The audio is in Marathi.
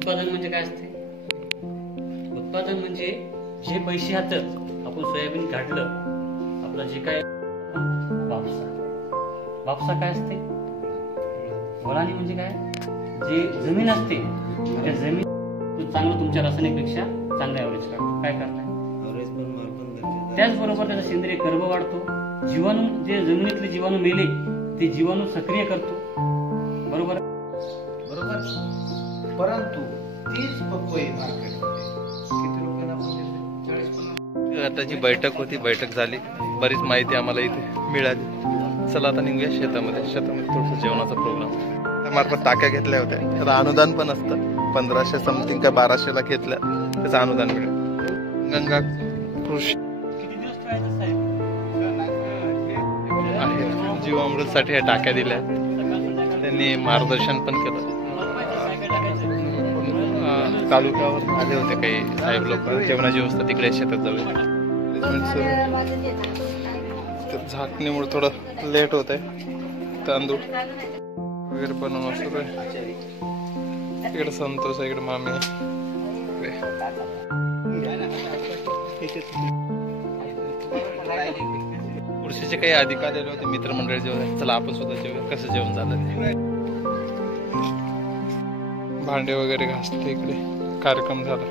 उत्पादन म्हणजे काय असते? उत्पादन म्हणजे जे पैसे हातात आपण सोयाबीन काढलं, आपलं जे काय वापसा काय असते? वळाणी म्हणजे काय? जे जमीन असते त्या जमीन चांगलं तुमच्या रासायनिकपेक्षा चांगलं ॲव्हरेज काढतो. काय करताय? त्याचबरोबर त्याचा सेंद्रिय कर्ब वाढतो. जीवाणू, जे जमिनीतले जीवाणू मेले ते जीवाणू सक्रिय करतो. बरोबर बरोबर. परंतु तीच पक्वई मार्केटमध्ये किती लोकांना आपण 40-50. आता जी बैठक होती, बैठक झाली, बरीच माहिती आम्हाला इथे मिळाली. चला आता निघूया शेतामध्ये थोडंसं जेवणाचा प्रोग्राम. त्यामार्फत टाक्या घेतल्या होत्या. त्याला अनुदान पण असतं. 1500 समथिंग का 1200ला घेतल्या, त्याचं अनुदान मिळेल. गंगा कृषी आहे, जीवामृतसाठी ह्या टाक्या दिल्या. त्यांनी मार्गदर्शन पण केलं. तालुक्यावर आले होते काही साहेब लोक, जेवणाची व्यवस्था तिकडे शेतात जाऊया. झाकणीमुळे थोडं लेट होत आहे. तांदूळ वगैरे बनवून सुरू आहे. इकडे संतोष, इकडे मामी. कृषीचे काही अधिकारी आले होते, मित्रमंडळ जेवण. चला आपण सुद्धा जेवूया. कसं जेवण झालं ते. भांडे वगैरे घासते. इकडे कार्यक्रम झाला.